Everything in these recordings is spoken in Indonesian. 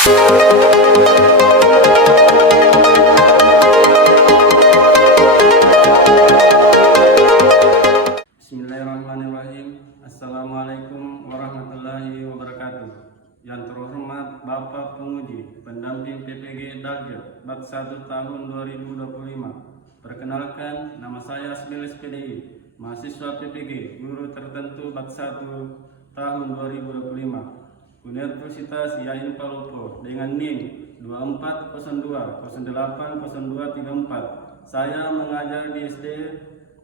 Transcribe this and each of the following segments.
Bismillahirrahmanirrahim. Assalamualaikum warahmatullahi wabarakatuh. Yang terhormat Bapak Penguji, pendamping PPG Daljer, Bak 1 tahun 2025. Perkenalkan, nama saya Asbil SPDI, mahasiswa PPG, guru tertentu Bak 1 tahun 2025. Universitas Yain Palopo dengan NIM 2402080234. Saya mengajar di SD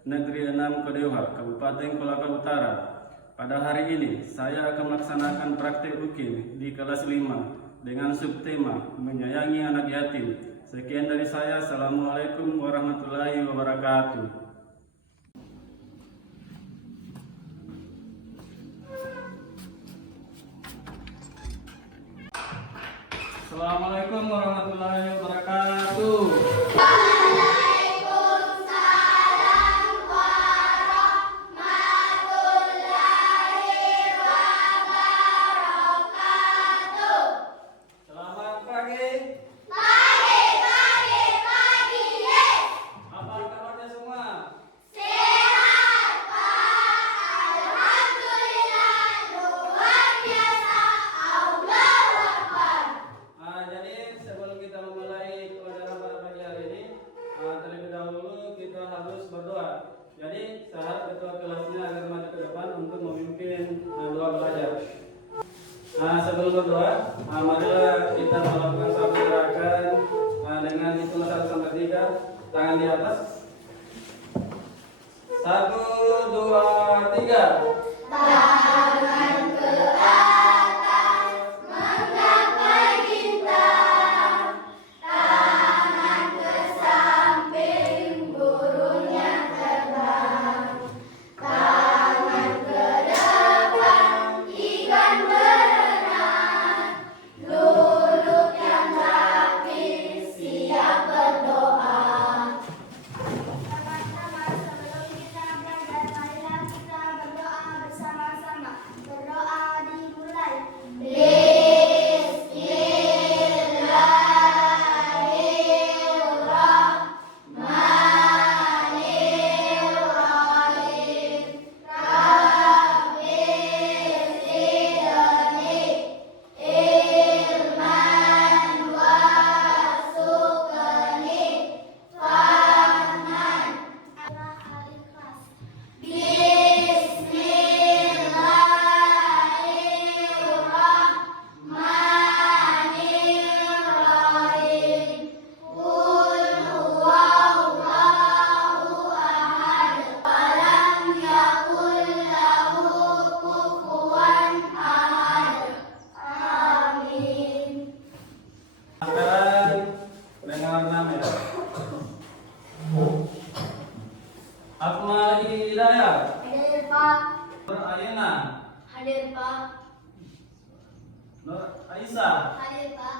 Negeri 6 Kodewa, Kabupaten Kolaka Utara. Pada hari ini, saya akan melaksanakan praktik UKIM di kelas 5 dengan subtema menyayangi anak yatim. Sekian dari saya. Assalamualaikum warahmatullahi wabarakatuh. Assalamualaikum warahmatullahi wabarakatuh. Jadi saya ketua kelasnya agar maju ke depan untuk memimpin doa belajar. Sebelum berdoa, marilah kita melakukan satu gerakan dengan hitung 1 sampai 3, tangan di atas. 1, 2, 3. Tangan ke atas menggapai bintang, tangan ke samping burungnya terbang, tangan ke depan ikan berenang, luluk yang rapi siap berdoa. Sama-sama sebelum kita belajar, marilah kita berdoa bersama-sama. Berdoa dimulai. Bismillahirrahmanirrahim. Rabbi zidni ilman warzuqni fahman. Al-Ikhlas. Bismillahirrahmanirrahim. Qul huwallahu ahad, walam yakul lahu kufuwan ahad. Amin. Sekarang dengar nama ya. Akmal Hidayat, Hadir Pak. Nur Ayana, Hadir Pak. Nur Aisyah, Hadir Pak.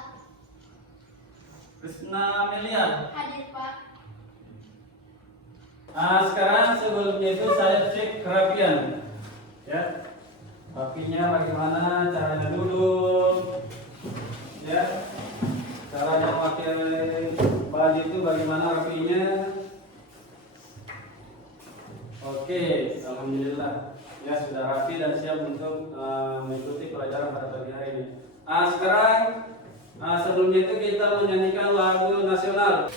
Krisna Amelia. Hadir Pak. Sekarang sebelumnya itu saya cek kerapian, ya. Rapinya bagaimana, caranya duduk, ya. Caranya pakai baju itu bagaimana rapinya. Oke, alhamdulillah. Ya sudah rapi dan siap untuk mengikuti pelajaran pada pagi hari ini. Sekarang sebelumnya itu kita menyanyikan lagu nasional.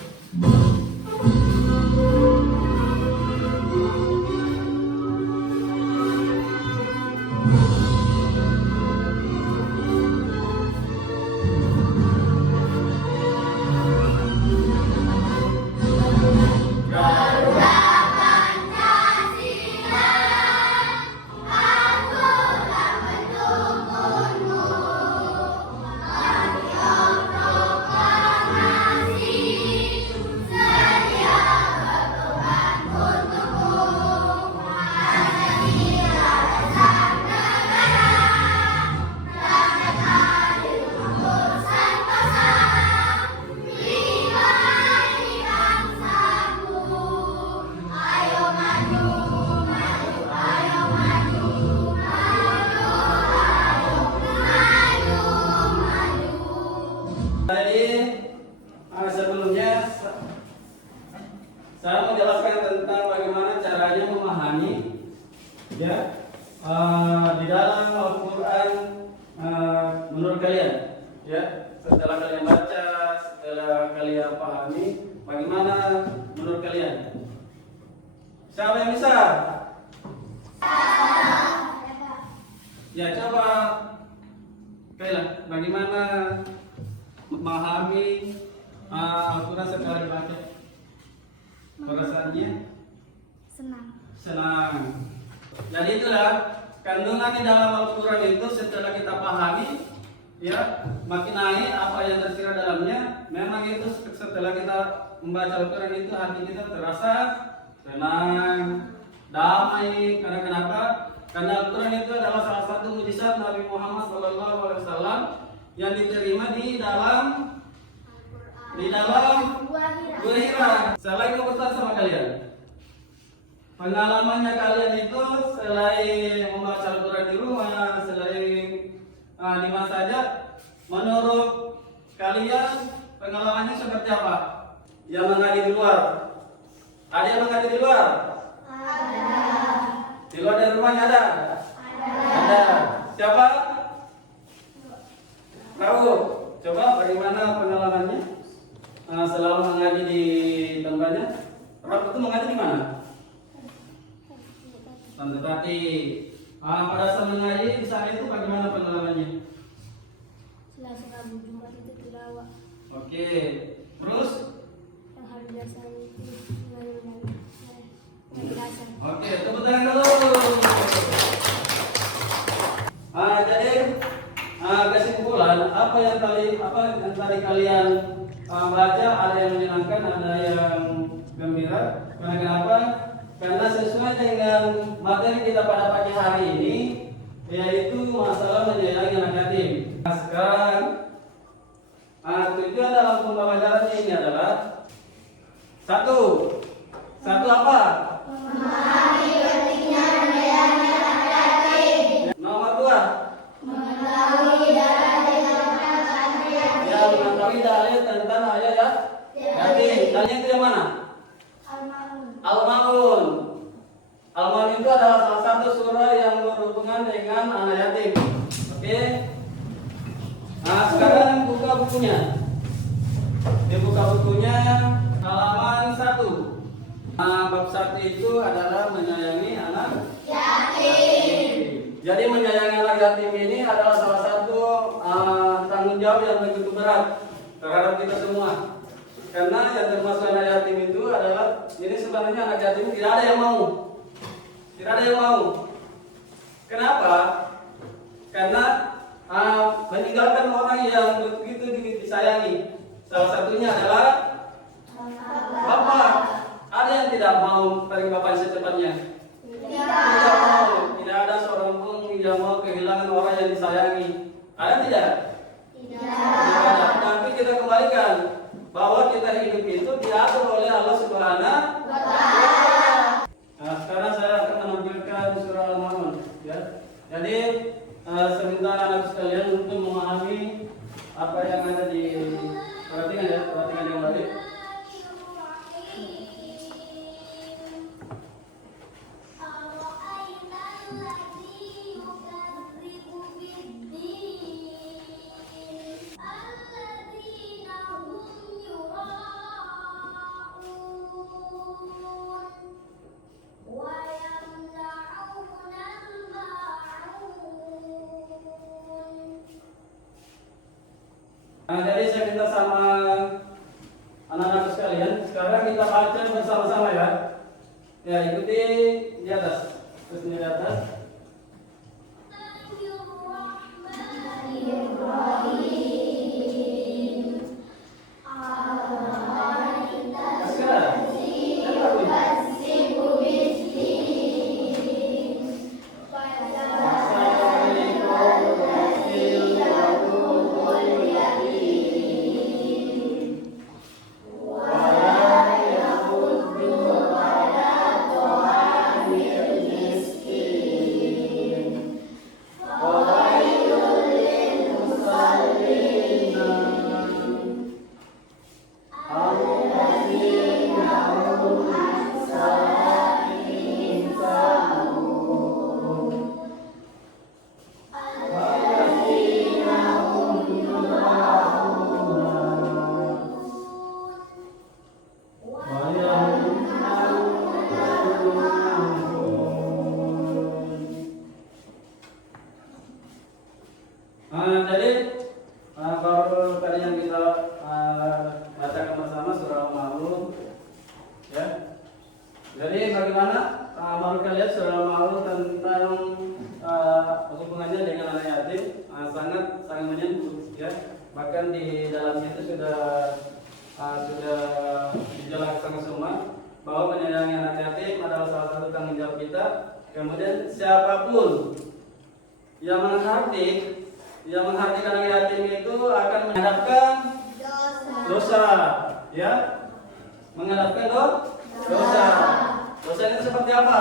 Garuda Pancasila, aku tak menunggumu. Kami proklamasi Jadi sebelumnya saya mau jelaskan tentang bagaimana caranya memahami ya di dalam Al-Quran menurut kalian ya, setelah kalian baca, setelah kalian pahami, bagaimana menurut kalian? Siapa yang bisa? Ya, coba Kaila, bagaimana memahami Al-Quran setelah dibaca? Perasaannya? Senang. Jadi itulah kandungan di dalam Al-Quran itu setelah kita pahami, ya makin naik apa yang tersirat dalamnya. Memang itu setelah kita membaca Al-Quran itu hati kita terasa tenang, damai. Karena kenapa? Karena Al-Quran itu adalah salah satu mujizat Nabi Muhammad SAW yang diterima di dalam Gua Hira. Saya lagi mau bertanya sama kalian. Pengalamannya kalian itu selain membaca Al-Quran di rumah, selain di mana saja, menurut kalian pengalamannya seperti apa? Yang mengaji di luar? Ada yang mengaji di luar? Ada. Di luar dari rumahnya ada? Ada. Siapa? Tahu? Coba bagaimana pengalamannya? Selalu mengaji di tempatnya. Rabu itu mengaji di mana? Tantepati. Pada saat mengaji di sana itu bagaimana pengalamannya? Selasa Rabu Jumat itu tilawah. Oke. Terus? Yang hari biasa itu penjelasan. Oke, tepuk tangan dulu. Jadi kesimpulan apa yang tadi kalian baca, ada yang menyenangkan, ada yang gembira. Karena kenapa? Karena sesuai dengan materi kita pada pagi hari ini, yaitu masalah menyayangi anak yatim. Nah, sekarang tujuan dalam pembelajaran ini adalah satu apa? Memahami pentingnya menyayangi anak yatim. Nomor dua, Mengetahui dalil tentang anak yatim. ya mengetahui dalil tentang ayat ya yatim. Dalilnya itu yang mana? Al-Maun. Al-Maun itu adalah salah satu surah yang berhubungan dengan anak yatim. Oke. Nah, sekarang buka bukunya. Dibuka bukunya halaman 1. Bab 1 itu adalah menyayangi anak yatim. Jadi menyayangi anak yatim ini adalah salah satu tanggung jawab yang begitu berat terhadap kita semua. Karena yang termasuk anak yatim itu adalah, ini sebenarnya anak yatim tidak ada yang mau. Tidak ada yang mau. Kenapa? Karena meninggalkan orang yang begitu disayangi. Salah satunya adalah bapak. Ada yang tidak mau pergi bapak secepatnya? Tidak mau. Tidak ada seorang pun yang mau kehilangan orang yang disayangi. Ada tidak? Tidak ada. Tapi kita kembalikan bahwa kita hidup itu diatur oleh Allah Subhanahu wa Ta'ala. Nah, sekarang saya akan menampilkan surah Al-Maun ya. Jadi sebentar anak sekalian untuk memahami apa yang ada di, perhatikan yang baik. Jadi saya minta sama anak-anak sekalian, sekarang kita baca bersama-sama ya. Ya, ikuti di atas. Terus di atas. tadi yang kita bacakan bersama surah Al-Ma'un, ya. Jadi bagaimana mereka lihat surah Al-Ma'un tentang hubungannya dengan anak yatim, sangat menyentuh, ya. Bahkan di dalamnya itu sudah dijelaskan semua bahwa menyayangi anak yatim adalah salah satu tanggung jawab kita. Kemudian siapapun yang menghardik anak yatim itu akan menghadapkan dosa, ya, menghadapkan dosa. Dosa itu seperti apa?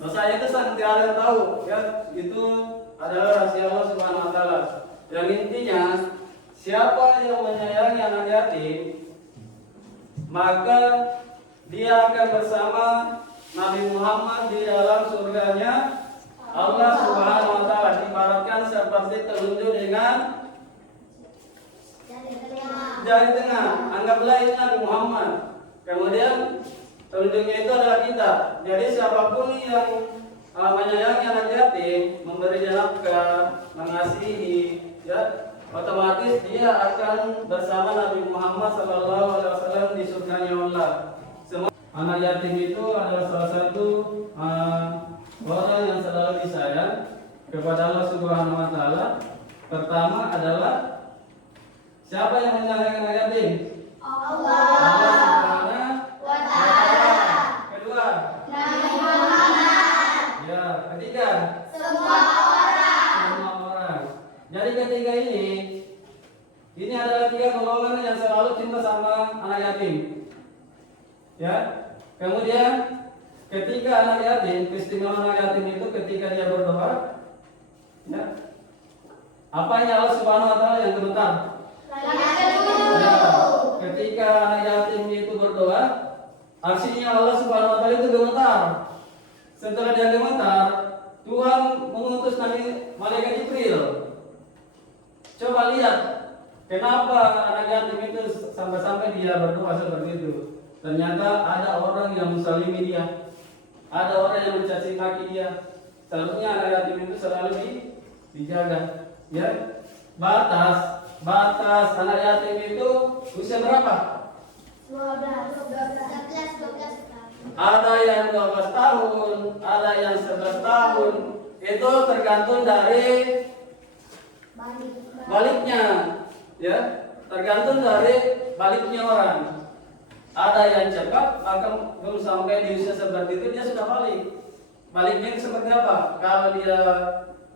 Dosa itu tidak ada yang tahu, ya. Itu adalah rahasia Allah Subhanahu Wa Taala. Yang intinya, siapa yang menyayangi anak yatim, maka dia akan bersama Nabi Muhammad di dalam surganya Allah Subhanahu Wa Taala. Diibaratkan seperti telunjuk dengan jari tengah. Anggaplah ini Nabi Muhammad. Kemudian telunjuknya itu adalah kita. Jadi siapapun yang menyayangi anak yatim, memberi nafkah, mengasihi, ya, otomatis dia akan bersama Nabi Muhammad SAW di surganya Allah. Semua anak yatim itu adalah salah satu orang yang selalu disayang kepada Allah Subhanahu Wa Taala. Pertama adalah siapa yang menyayangi anak yatim? Allah Subhanahu Wa Taala. Kedua, Nabi Muhammad. Ya, ketiga, semua orang. Jadi ketiga ini adalah tiga golongan yang selalu cinta sama anak yatim. Ya. Kemudian ketika anak yatim, keistimewaan anak yatim itu ketika dia berdoa, ya. Apanya Allah Subhanahu Wa Taala yang gemetar? Ya. Ketika anak yatim itu berdoa, aksinya Allah Subhanahu Wa Taala itu gemetar. Setelah dia gemetar, Tuhan mengutus Nabi Malaikat Jibril. Coba lihat, kenapa anak yatim itu sampai dia berdoa seperti itu? Ternyata ada orang yang menzalimi dia, ada orang yang mencaci maki dia. Seharusnya anak yatim itu selalu dijaga. Ya, batas anak yatim itu usia berapa? 12. Ada yang 12 tahun, ada yang 11 tahun. Itu tergantung dari baliknya, ya, tergantung dari baliknya orang. Ada yang cepat, bahkan belum sampai di usia seperti itu dia sudah balik. Baliknya seperti apa? Kalau dia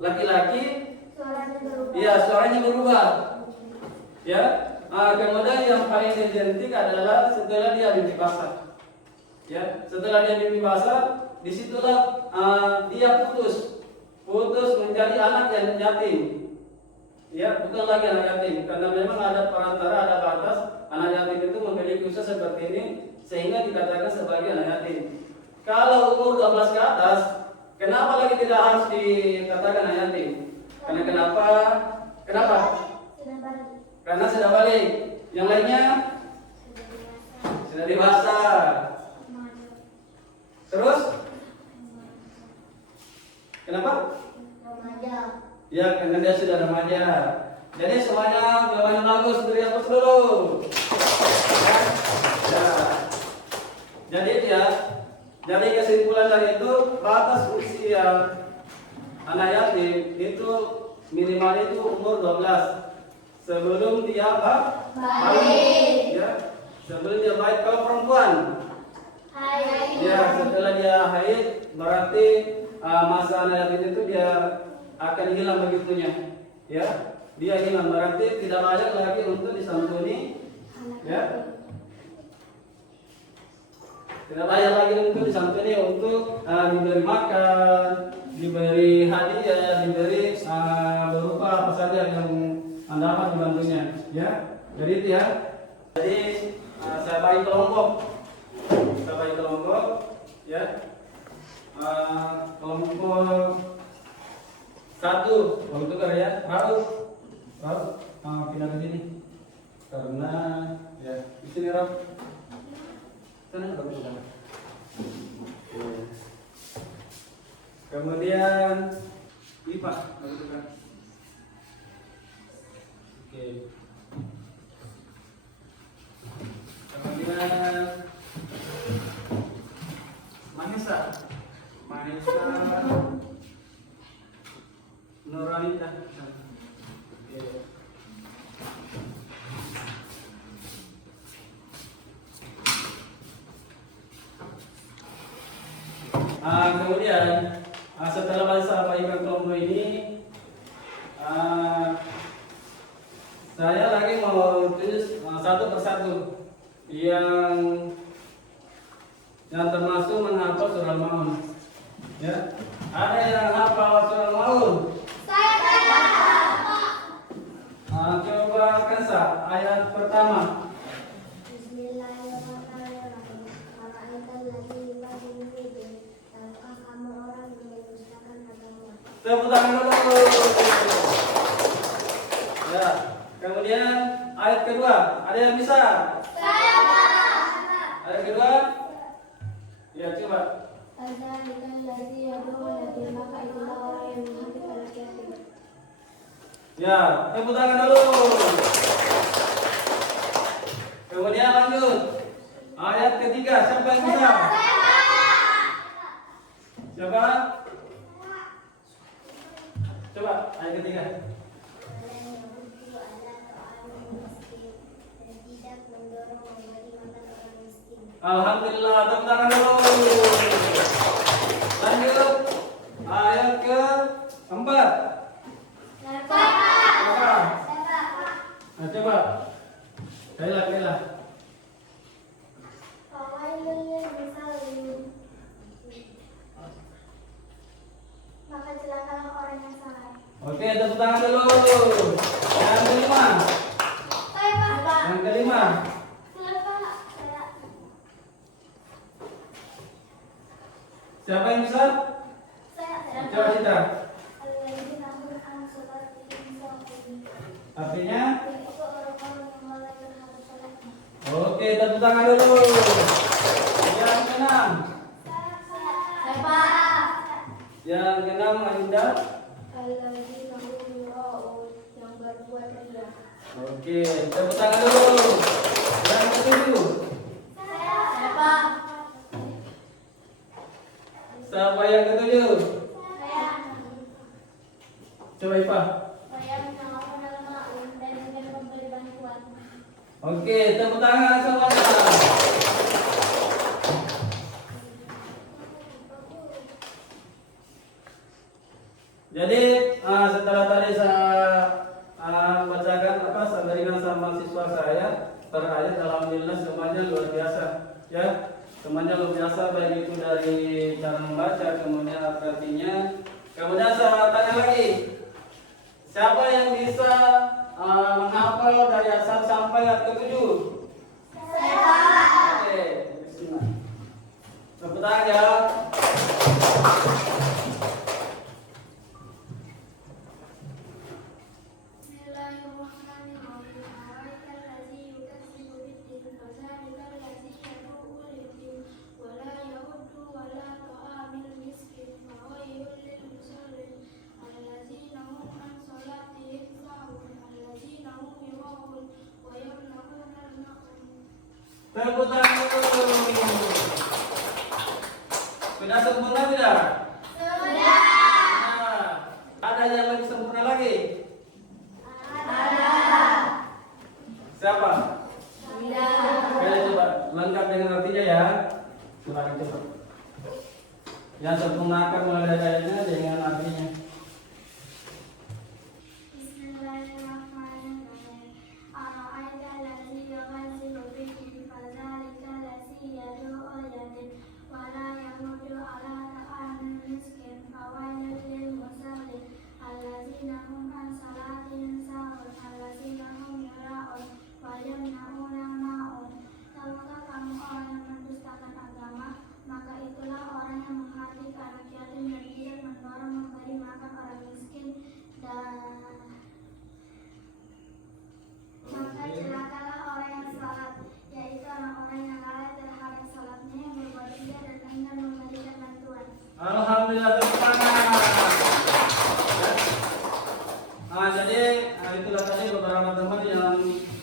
laki-laki, suaranya berubah. Ya, kemudian yang paling identik adalah setelah dia mimpi basah. Ya, setelah dia mimpi basah, disitulah dia putus menjadi anak yang yatim. Ya, bukan lagi anak yatim, karena memang ada perantara, ada batas. Anak yatim itu memiliki usia seperti ini sehingga dikatakan sebagai anak yatim. Kalau umur 12 ke atas, kenapa lagi tidak harus dikatakan anak yatim? Kenapa? Karena sudah balik. Yang lainnya sudah dewasa. Terus? Kenapa? Remaja. Ya, karena dia sudah remaja. Jadi semuanya jawabannya bagus, beri aplaus dulu. Ya. Jadi kesimpulan dari itu, batas usia anak yatim itu minimal itu umur 12 sebelum dia balik. Ya, sebelum dia balik. Kalau perempuan, ya, setelah dia haid berarti masa anak yatim itu dia akan hilang begitunya. Ya, dia hilang berarti tidak layak lagi untuk disantuni. Ya, tidak layak lagi untuk disantuni, untuk diberi makan, diberi hadiah, diberi berupa apa saja yang dapat membantunya. Ya, jadi itu ya. Jadi saya bagi kelompok, ya. Kelompok 1 waktu itu ya, baru pindah ke sini karena ya di sini sana bagus banget. Kemudian IPA, Oke. Kemudian Mahesa. Mahesa Nuralita. Oke. Kemudian setelah bahasa baikan kelompok ini, saya lagi mau tulis satu persatu yang termasuk menghafal surah Al-Maun. Ya, ada yang hafal surah Al-Maun? Coba Kansa ayat pertama. Bismillahirrahmanirrahim. Ara'aital ladzi yukadzdzibu biddin. Tahukah kamu orang yang mendustakan agama? Tepuk tangan dulu. Ya, kemudian ayat kedua, ada yang bisa? Ayat kedua? Ya, coba. Fadzalikal ladzi yad'u yatim. Maka itulah orang yang menghafal anak yatim. Ya, tepuk tangan dulu. Kemudian lanjut. Ayat ketiga, siapa yang bisa? Siapa? Coba ayat ketiga. Orang yang butuh adalah ta'amul miskin dan tidak mendorong memberi makan orang miskin. Alhamdulillah, tepuk tangan dulu. Lanjut. Ayat keempat. Nah, coba. Kailah. Fawailul lil musallin. Maka celakalah orang yang salah. Oke, tepuk tangan dulu. Yang kelima. Yang kelima. Siapa yang bisa? Coba Citra. Artinya? Oke, tepuk tangan dulu. Yang keenam. Yang keenam Ainda. Yang berbuat ria. Oke, tepuk tangan dulu. Yang ketujuh. Siapa yang ketujuh? Coba Ipa. Oke, tepuk tangan semuanya. Jadi setelah tadi saya bacakan saya berikan sama siswa saya per ayat, alhamdulillah semuanya luar biasa. Ya, semuanya luar biasa, baik itu dari cara membaca, kemudian artinya. Kemudian saya tanya lagi, siapa yang bisa menghafal dari ayat 1 sampai ayat ke-7? Oke, bismillah. Tepuk tangan ya. Tepuk tangan dulu. Sudah sempurna tidak? Sudah. Ada yang lebih sempurna lagi? Ada. Siapa? Kalian coba lengkap dengan artinya ya. Silakan coba. Yang sempurnakan mulai dari ayatnya dengan artinya. Maka itulah orang yang menghardik anak yatim dan tidak para teman yang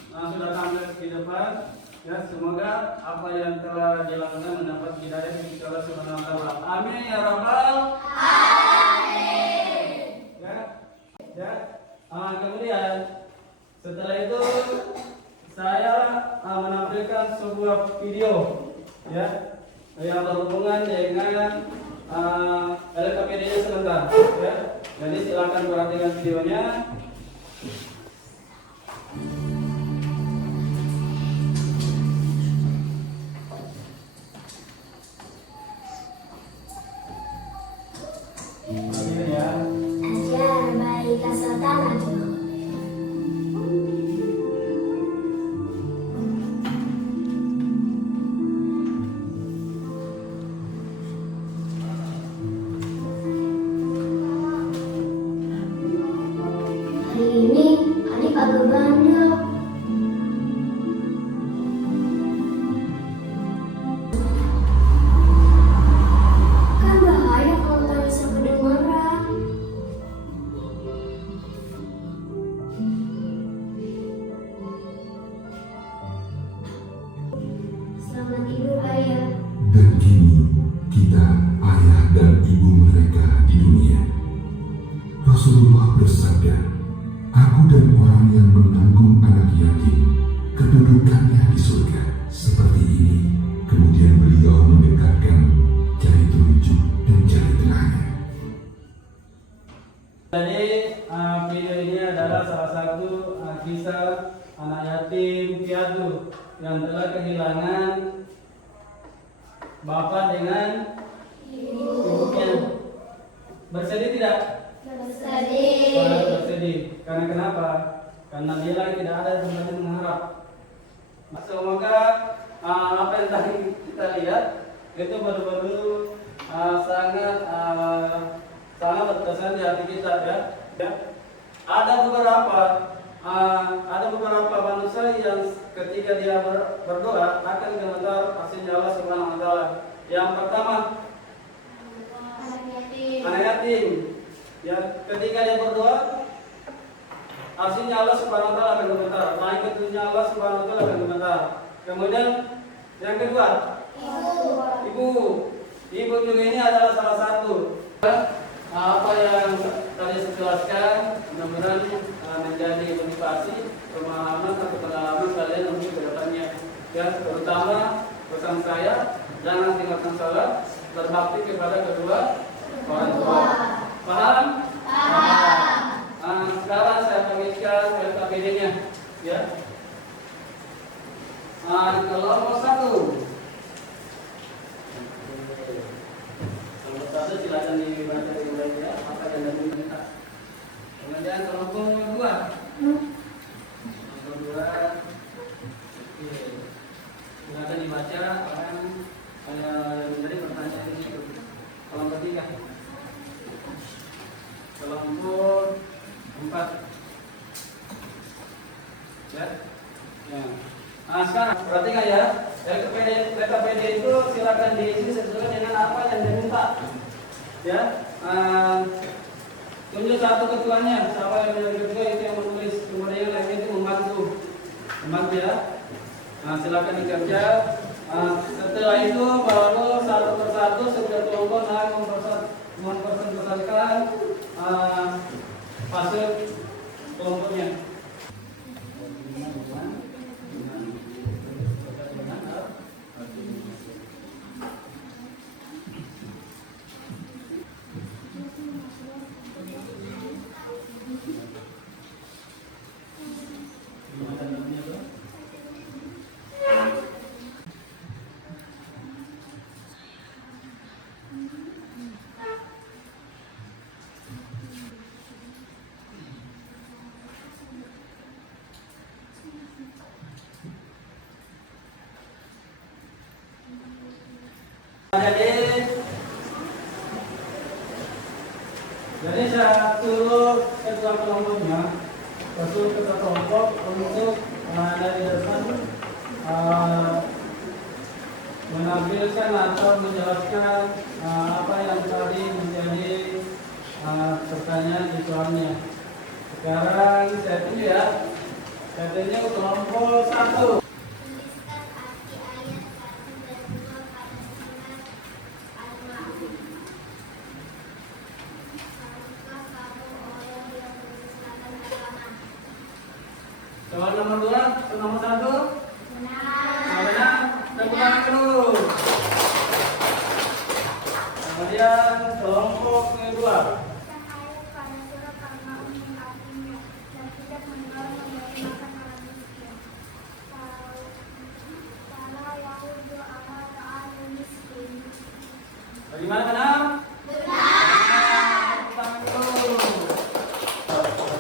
sudah tampil di depan. Ya, semoga apa yang telah dilakukan mendapat hidayah dari Allah Subhanahu wa taala. Amin ya rabbal alamin. Ya. Kemudian setelah itu saya menampilkan sebuah video ya yang berhubungan dengan LKPD-nya sebentar ya. Jadi silakan perhatikan videonya. Ajar baik kesehatan aja. Hari ini adik agak bandel. Kan bahaya kalau tangisnya kedengeran. Selamat tidur ayah. Dan kini kita ayah dan ibu mereka di dunia. Rasulullah bersabda, aku dan orang yang menanggung anak yatim, kedudukannya di surga. Seperti ini, kemudian beliau mendekatkan jari telunjuk dan jari tengahnya. Jadi video ini adalah salah satu kisah anak yatim piatu yang telah kehilangan bapak dengan ibunya. Bersedih tidak? Bersedih. Karena kenapa? Karena dia lagi tidak ada sebenarnya mengharap. Semoga apa yang tadi kita lihat itu benar-benar sangat berkesan di hati kita ya. Ada beberapa manusia yang ketika dia berdoa akan gemetar kasihnya Allah Subhanahu wa taala. Yang pertama, anak yatim. Ya, ketika dia berdoa, arsinya Allah Subhanahu wa taala akan gemetar. Malaikatnya Allah Subhanahu wa taala akan gemetar. Kemudian yang kedua, ibu juga ini adalah salah satu apa yang tadi saya jelaskan, mudah-mudahan menjadi motivasi, pemahaman atau pengalaman kalian untuk kedepannya. Ya, terutama pesan saya, jangan tinggalkan salat, berbakti kepada kedua orang tua. Paham? Sekarang saya panggilkan LKPD-nya, ya. Kelompok 1. Kelompok 1 silakan dibaca dimulai ya, apa yang Anda minta. Kemudian kelompok 2. Kelompok 2. Oke. Silakan dibaca apa yang menjadi pertanyaan ini. Kelompok 3. Kelompok 4. Ya. Sekarang perhatikan ya. LKPD itu silakan diisi sesuai dengan apa yang diminta. Ya. Tunjuk satu ketuanya. Siapa yang menjadi ketua itu yang menulis. Kemudian yang lainnya itu membantu ya. Silakan dikerja. Setelah itu baru satu persatu setiap kelompok mempersembahkan hasil kelompoknya. Jadi saya suruh ketua kelompoknya, ketua kelompok untuk dari depan menampilkan atau menjelaskan apa yang tadi menjadi pertanyaan di soalnya. Sekarang saya tunjuk ya. Katanya kelompok 1. Tuliskan arti ayat 1 dan 2 pada surat Al-Ma'un. Tahukah kamu orang yang memusnahkan agama? Soal nomor 2, nomor 1. Benar. Benar. Tepuk tangan dulu. Kemudian kelompok kedua. Cahaya pada surat Al-Ma'un yang artinya dan tidak mendorong memberi makan orang miskin. Fala yahudu ala ta'alu miskin. Bagaimana benar? Benar. Tepuk tangan dulu.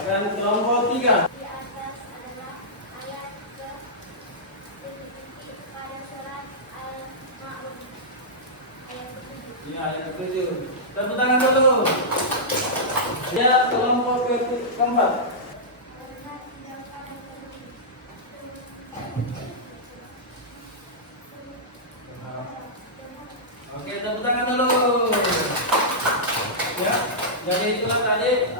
Dan kelompok 3. Di atas adalah ayat ke pada surat Al-Ma'un ayat ke-7. Ini ayat ke-7. Tepuk tangan dulu. Ya, kelompok keempat. Karena tidak pada Oke, tepuk tangan dulu. Ya, jadi itulah tadi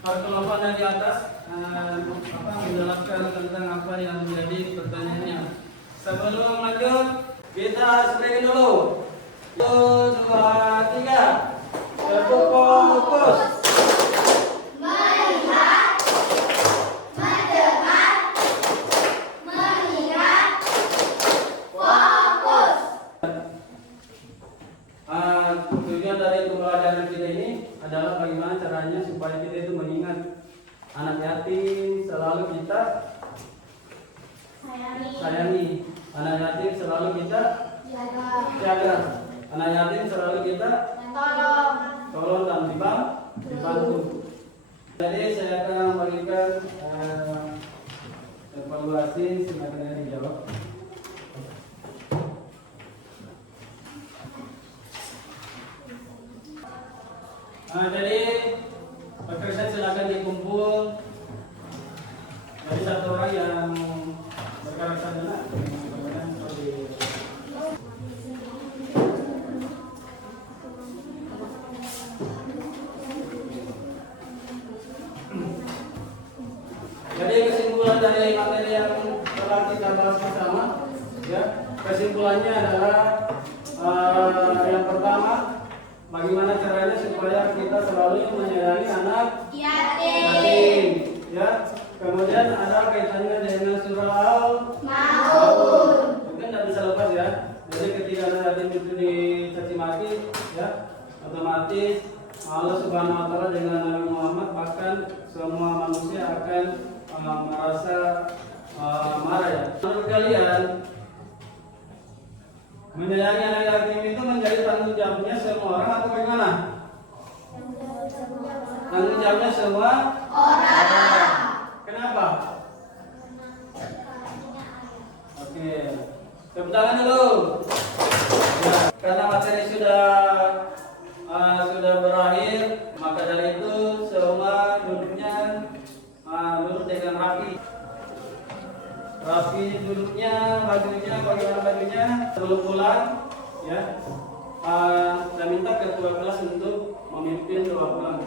perkelompokan yang di atas menjelaskan tentang apa yang menjadi pertanyaannya. Sebelum lanjut, kita stretching dulu. 1, 2, 3. Fokus. melihat, mendengar, mengingat, fokus. Tujuan dari pembelajaran kita ini adalah bagaimana caranya supaya kita itu mengingat anak yatim selalu kita sayangi, anak yatim selalu kita jaga, anak yatim selalu kita tolong dan dibantu. Jadi saya akan memberikan evaluasi, silakan dijawab. Jadi pekerjaan silakan dikumpul dari satu orang yang berkarakter benar. Jadi kesimpulan dari materi yang telah kita bahas bersama, ya, kesimpulannya adalah yang pertama, bagaimana caranya supaya kita selalu menyayangi anak yatim, ya. Kemudian ada kaitannya dengan surah Al-Ma'un. Mungkin tidak bisa lepas ya. Jadi ketika anak yatim itu dicaci maki, ya, otomatis Allah Subhanahu Wa Taala dengan Nabi Muhammad bahkan semua manusia akan merasa marah ya. Menurut kalian, menyayangi anak yatim itu menjadi tanggung jawabnya semua orang atau bagaimana? Tanggung jawabnya semua orang. Kenapa? Oke, tepuk tangan dulu. Ya, karena materi sudah berakhir, maka dari itu semua duduknya duduk dengan rapi duduknya, bajunya, bagaimana bajunya, sebelum pulang, ya. Saya minta ketua kelas untuk memimpin doa pulang.